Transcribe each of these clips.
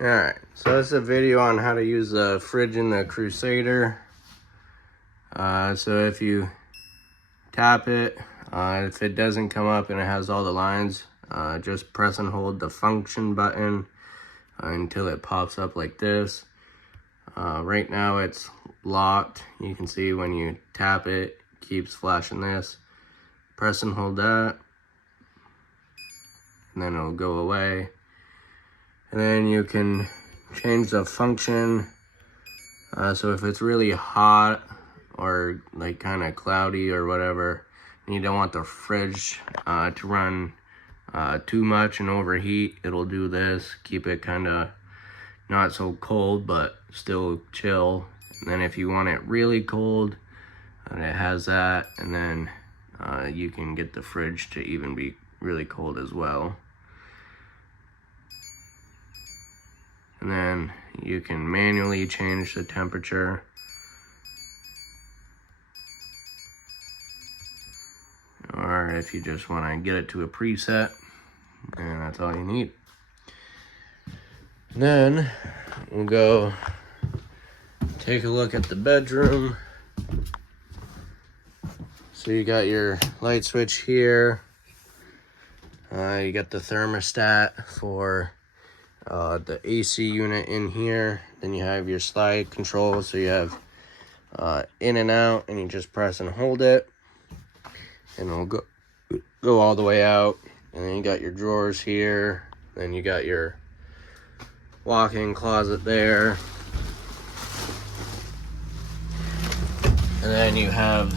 Alright, so this is a video on how to use the fridge in the Crusader. So if you tap it, if it doesn't come up and it has all the lines, just press and hold the function button until it pops up like this. Right now it's locked. You can see when you tap it, it keeps flashing this. Press and hold that, and then it'll go away. And then you can change the function. So if it's really hot or like kind of cloudy or whatever, and you don't want the fridge to run too much and overheat, it'll do this. Keep it kind of not so cold, but still chill. And then if you want it really cold, it has that. And then you can get the fridge to even be really cold as well. And then you can manually change the temperature. Or if you just want to get it to a preset, and that's all you need. Then we'll go take a look at the bedroom. So you got your light switch here. You got the thermostat for the AC unit in here. Then you have your slide control, so you have in and out, and you just press and hold it, and it'll go all the way out. And then you got your drawers here. Then you got your walk-in closet there. And then you have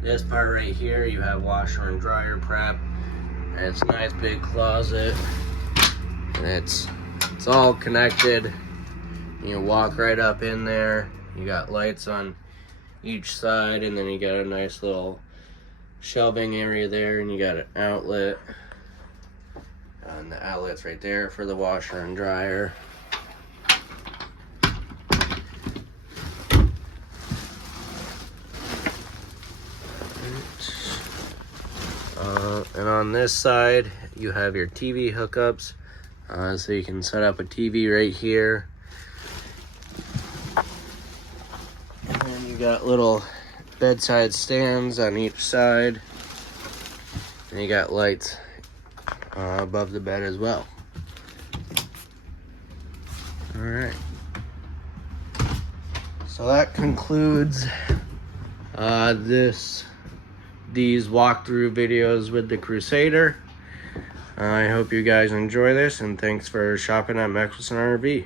this part right here. You have washer and dryer prep. And it's a nice big closet. And it's all connected. You walk right up in there. You got lights on each side, and then you got a nice little shelving area there, and you got an outlet. And the outlet's right there for the washer and dryer. And on this side, you have your TV hookups. So you can set up a TV right here. And then you got little bedside stands on each side. And you got lights above the bed as well. All right. So that concludes these walkthrough videos with the Crusader. I hope you guys enjoy this, and thanks for shopping at Mickelson RV.